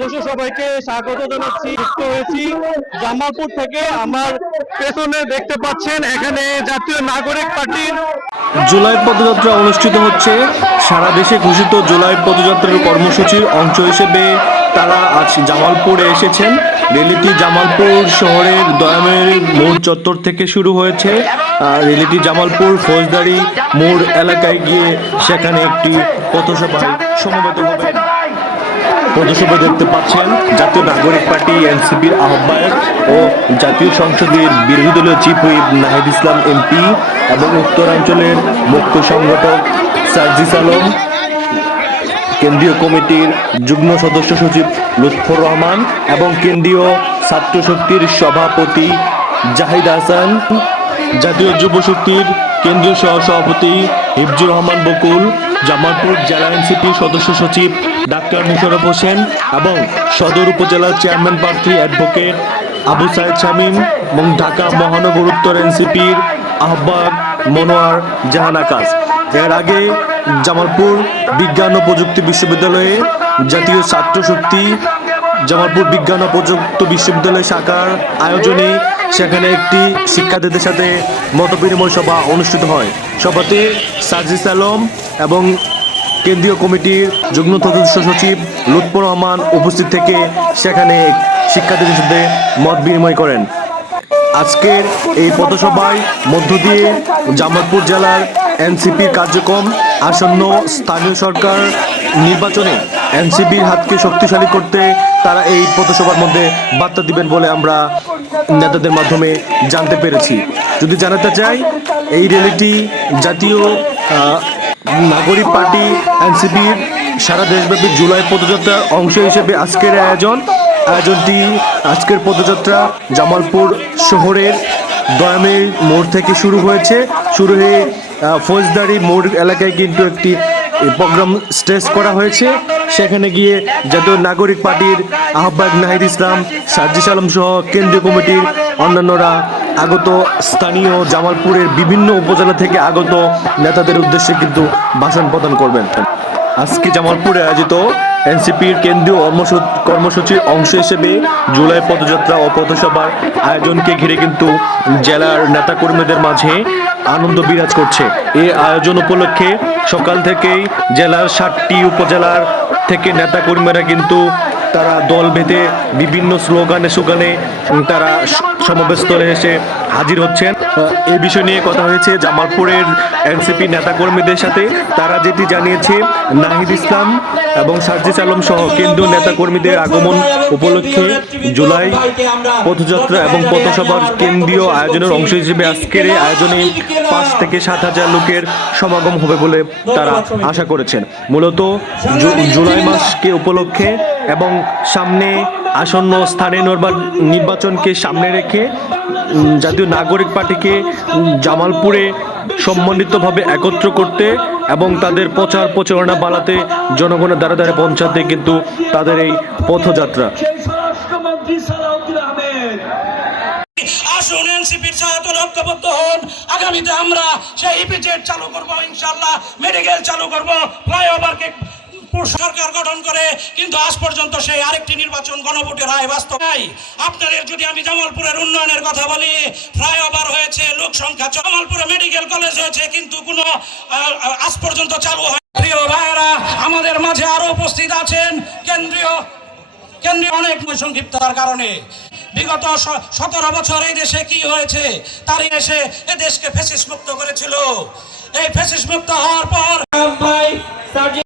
দর্শক সবাইকে স্বাগত জানাচ্ছি। যুক্ত হয়েছি জামালপুর থেকে। আমার পেছনে দেখতে পাচ্ছেন এখানে জাতীয় নাগরিক পার্টির জুলাই পদযাত্রা অনুষ্ঠিত হচ্ছে। সারা দেশে ঘোষিত জুলাই পদযাত্রার কর্মসূচির অংশ হিসেবে তারা আজ জামালপুরে এসেছেন। র্যালিটি জামালপুর শহরের দয়ামের মোড় চত্বর থেকে শুরু হয়েছে। র্যালিটি জামালপুর ফৌজদারি মোড় এলাকায় গিয়ে সেখানে একটি পথসভায় সমবেত হবে। পথসভা দেখতে পাচ্ছেন জাতীয় নাগরিক পার্টি এনসিপির আহ্বায়ক ও জাতীয় সংসদের বিরোধী দলীয় chief whip Nahid Islam MP এবং উত্তরাঞ্চলের মুখ্য সংগঠক সার্জিস আলম, কেন্দ্রীয় কমিটির যুগ্ম সদস্য সচিব লুৎফর রহমান এবং কেন্দ্রীয় ছাত্র শক্তির সভাপতি জাহিদ হাসান, জাতীয় যুব শক্তির কেন্দ্রীয় সহসভাপতি হিফজুর রহমান বকুল, জামালপুর জেলা এনসিপির সদস্য সচিব ডাক্তার মুশাররফ হোসেন এবং সদর উপজেলার চেয়ারম্যান প্রার্থী অ্যাডভোকেট আবু সাইদ শামীম এবং ঢাকা মহানগর উত্তর এনসিপির আহ্বায়ক মনোয়ার জাহান আকাশ। এর আগে জামালপুর বিজ্ঞান ও প্রযুক্তি বিশ্ববিদ্যালয়ে জাতীয় ছাত্র শক্তি জামালপুর বিজ্ঞান ও প্রযুক্তি বিশ্ববিদ্যালয় শাখার আয়োজনে সেখানে একটি শিক্ষার্থীদের সাথে মতবিনিময় সভা অনুষ্ঠিত হয়। সভাতে সার্জিস আলম এবং কেন্দ্রীয় কমিটির যুগ্ম সদস্য সচিব লুৎফর রহমান উপস্থিত থেকে সেখানে শিক্ষার্থীদের সাথে মত বিনিময় করেন। আজকের এই পথসভায় মধ্য দিয়ে জামালপুর জেলার এনসিপির কার্যক্রম, আসন্ন স্থানীয় সরকার নির্বাচনে এনসিপির হাতকে শক্তিশালী করতে তারা এই পথসভার মধ্যে বার্তা দিবেন বলে আমরা নেতাদের মাধ্যমে জানতে পেরেছি। যদি জানাতে চাই, এই র্যালিটি জাতীয় নাগরিক পার্টি এনসিপির সারা দেশব্যাপী জুলাই পদযাত্রার অংশ হিসেবে আজকের আয়োজনটি আজকের পদযাত্রা জামালপুর শহরের দয়ামের মোড় থেকে শুরু হয়েছে। শুরু হয়ে ফৌজদারি মোড় এলাকায় কিন্তু একটি প্রোগ্রাম স্টেজ করা হয়েছে। সেখানে গিয়ে জাতীয় নাগরিক পার্টির আহ্বায়ক নাহিদ ইসলাম, সার্জিস আলম সহ কেন্দ্রীয় কমিটির অন্যান্যরা আগত স্থানীয় জামালপুরের বিভিন্ন উপজেলা থেকে আগত নেতাদের উদ্দেশ্যে কিন্তু ভাষণ প্রদান করবেন। আজকে জামালপুরে আয়োজিত এনসিপির কেন্দ্রীয় কর্মসূচির অংশ হিসেবে জুলাই পদযাত্রা ও পথসভার আয়োজনকে ঘিরে কিন্তু জেলার নেতাকর্মীদের মাঝে আনন্দ বিরাজ করছে। এই আয়োজন উপলক্ষে সকাল থেকেই জেলার 7টি উপজেলার থেকে নেতাকর্মীরা কিন্তু তারা দল বেঁধে বিভিন্ন স্লোগানে তারা সমাবেশস্থলে এসে হাজির হচ্ছেন। এই বিষয় নিয়ে কথা হয়েছে জামালপুরের এনসিপি নেতাকর্মীদের সাথে। তারা যেটি জানিয়েছে, নাহিদ ইসলাম এবং সার্জিস আলম সহ কেন্দ্রীয় নেতাকর্মীদের আগমন উপলক্ষে জুলাই পথযাত্রা এবং পথসভার কেন্দ্রীয় আয়োজনের অংশ হিসেবে আজকের এই আয়োজনে 5 থেকে 7 হাজার লোকের সমাগম হবে বলে তারা আশা করেছেন। মূলত জুলাই মাসকে উপলক্ষে এবং সামনে আসন্ন স্থানীয় নির্বাচনকে সামনে রেখে জাতীয় নাগরিক পার্টিকে জামালপুরে সম্মিলিতভাবে একত্র করতে এবং তাদের প্রচারণা বাড়াতে, জনগণের দ্বারা দ্বারা পৌঁছাতে কিন্তু তাদের এই পথযাত্রা। আসুন এনসিপির সাথে ঐক্যবদ্ধ হন। আগামীতে আমরা সেই ইপিজেড চালু করব, ইনশাআল্লাহ মেডিকেল চালু করব, ফ্লাইওভারকে সরকার গঠন করে, কিন্তু আজ পর্যন্ত সেই আরেকটি নির্বাচন গণভোটের রায় বাস্তব নাই। আপনাদের যদি আমি জামালপুরের উন্নয়নের কথা বলি, ফ্লাইওভার হয়েছে, লোক সংখ্যা, জামালপুরে মেডিকেল কলেজ হয়েছে, কিন্তু কোনো আজ পর্যন্ত চালু হয়। প্রিয় ভাইয়েরা, আমাদের মাঝে আরো উপস্থিত আছেন কেন্দ্রীয় অনেক সংক্ষিপ্ততার কারণে বিগত 17 বছর এই দেশে কি হয়েছে, তারই এসে এ দেশকে ফ্যাসিস্ট মুক্ত করেছিল। এই ফ্যাসিস্ট মুক্ত হওয়ার পর